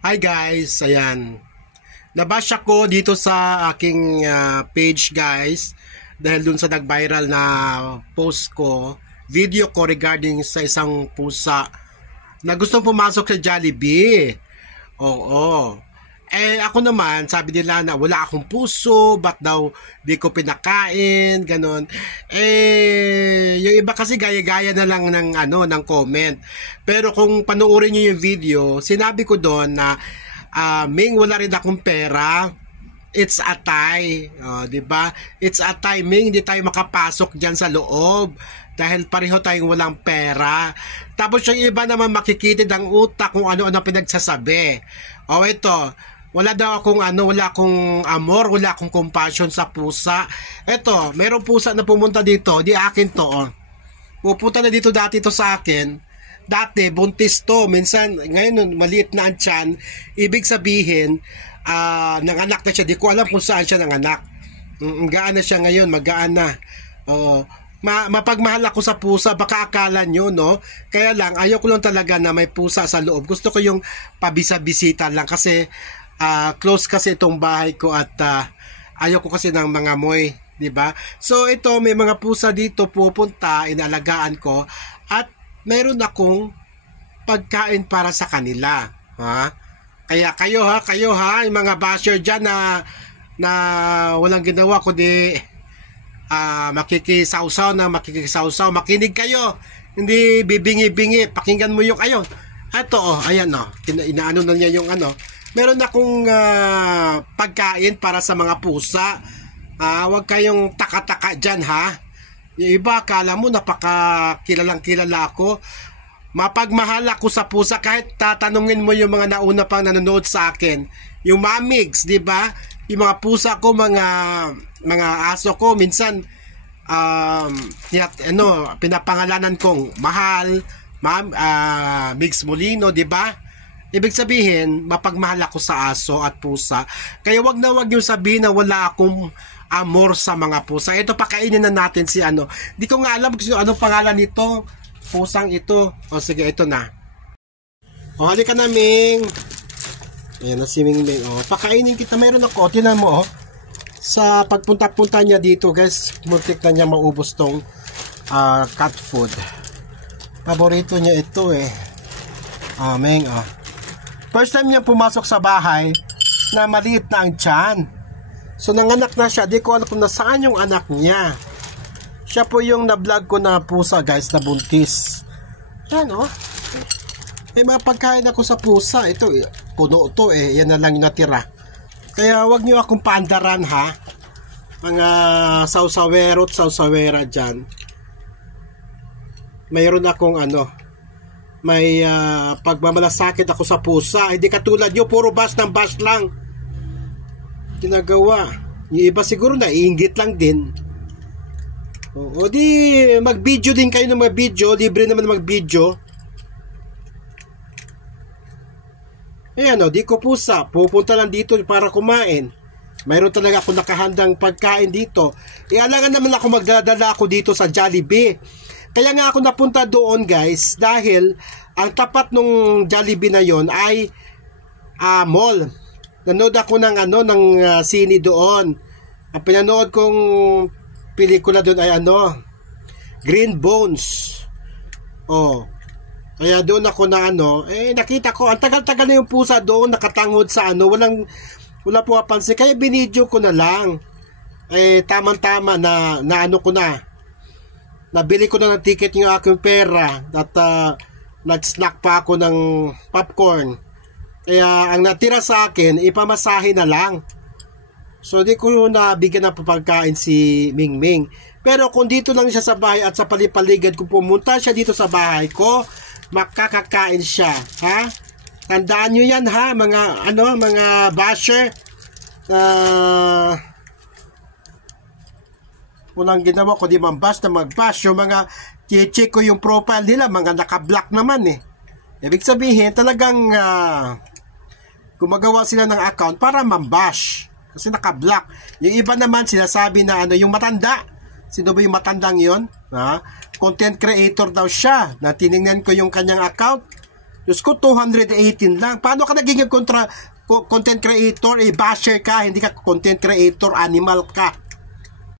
Hi guys, ayan. Nabash ako dito sa aking page guys dahil dun sa nag-viral na post ko, video ko regarding sa isang pusa na gustong pumasok sa Jollibee. Oo. Ako naman, sabi nila na wala akong puso, ba't daw di ko pinakain, ganon. Yung iba kasi gaya-gaya na lang ng comment. Pero kung panoorin niyo yung video, sinabi ko doon na Ming, wala rin akong pera. It's a tie, 'di ba? It's a tie, Ming, hindi tayo makapasok diyan sa loob dahil pareho tayong walang pera. Tapos yung iba naman makikitid ang utak kung ano-ano pinagsasabi. Ito, wala daw akong wala akong amor, wala akong compassion sa pusa. Ito, mayroong pusa na pumunta dito, di akin to. Pupunta na dito dati to sa akin. Dati buntis to, minsan ngayon maliit na ang tiyan. Ibig sabihin, nanganak na siya. Di ko alam kung saan siya nanganak. Gaan na siya ngayon, magaan na. Mapagmahal ako sa pusa, baka akala nyo, no? Kaya lang, ayoko lang talaga na may pusa sa loob. Gusto ko yung pabisa-bisita lang kasi close kasi itong bahay ko at ayoko kasi ng mga moy, di ba? So ito, may mga pusa dito pupunta, inalagaan ko at meron akong pagkain para sa kanila, ha? Kaya kayo ha, yung mga basher dyan na walang ginawa kundi makikisawsaw, makinig kayo, hindi bibingi-bingi, pakinggan mo yung ayon. Ito ayan inaano na niya yung meron akong pagkain para sa mga pusa. Huwag kayong taka-taka dyan, ha? Yung iba, akala mo napakakilalang kilala ako. Mapagmahal ako sa pusa kahit tatanungin mo yung mga nauna pang nanonood sa akin. Yung mamigs, di ba? Yung mga pusa ko, mga aso ko, minsan pinapangalanan kong Mahal, Migs Molino, di ba? Ibig sabihin, mapagmahal ako sa aso at pusa. Kaya wag yung sabihin na wala akong amor sa mga pusa. Ito, pakainin na natin si Di ko nga alam kung anong pangalan nito. Pusang ito. Sige, ito na. Halika na, Ming. Ayan na si Ming Ming. Pakainin kita. Mayroon ako. Tinan mo, sa pagpunta-punta niya dito, guys, muntik na niya maubos tong cat food. Paborito niya ito, Ming, First time niya pumasok sa bahay na maliit na ang tiyan. So nanganak na siya. Di ko alam kung nasaan yung anak niya. Siya po yung na-vlog ko na pusa, guys, na buntis. Yan, may mga pagkain ako sa pusa. Ito, puno to, yan na lang yung natira. Kaya wag niyo akong paandaran, ha? Mga sausawero at sausawera dyan. Mayroon akong may pagmamalasakit ako sa pusa. Hindi katulad nyo, puro bash ng bash lang ginagawa. Yung iba siguro naiinggit lang din. Di mag-video din kayo ng mga video. Libre naman mag-video. Ayan, di ko pusa. Pupunta lang dito para kumain. Mayroon talaga ako nakahandang pagkain dito. Alangan naman ako magdadala ako dito sa Jollibee. Kaya nga ako napunta doon, guys, dahil ang tapat nung Jollibee na yon ay mall. Nanood ako ng sine doon. Ang pinanood kong pelikula doon ay Green Bones. Kaya doon ako na nakita ko, ang tagal-tagal na yung pusa doon, nakatangod sa wala po kapansin. Kaya binidyo ko na lang. Tamang-tama na ko na. Nabili ko na ng ticket yung aking pera at nag-snack pa ako ng popcorn. Kaya ang natira sa akin, ipamasahe na lang. So di ko nabigyan ng pagkain si Ming Ming. Pero kung dito lang siya sa bahay at sa palipaligad, kung pumunta siya dito sa bahay ko, makakakain siya. Ha? Tandaan nyo yan, ha? Mga basher. Walang ginawa ko di mambash na mag-bash. Yung mga check ko yung profile nila, mga naka-block naman Ibig sabihin talagang gumagawa sila ng account para mambash kasi naka-block. Yung iba naman sinasabi na yung matanda. Sino ba yung matandang yon? Content creator daw siya. Na tiningnan ko yung kanyang account. Diyos ko, 218 lang. Paano ka naging content creator? Eh, basher ka, hindi ka content creator, animal ka.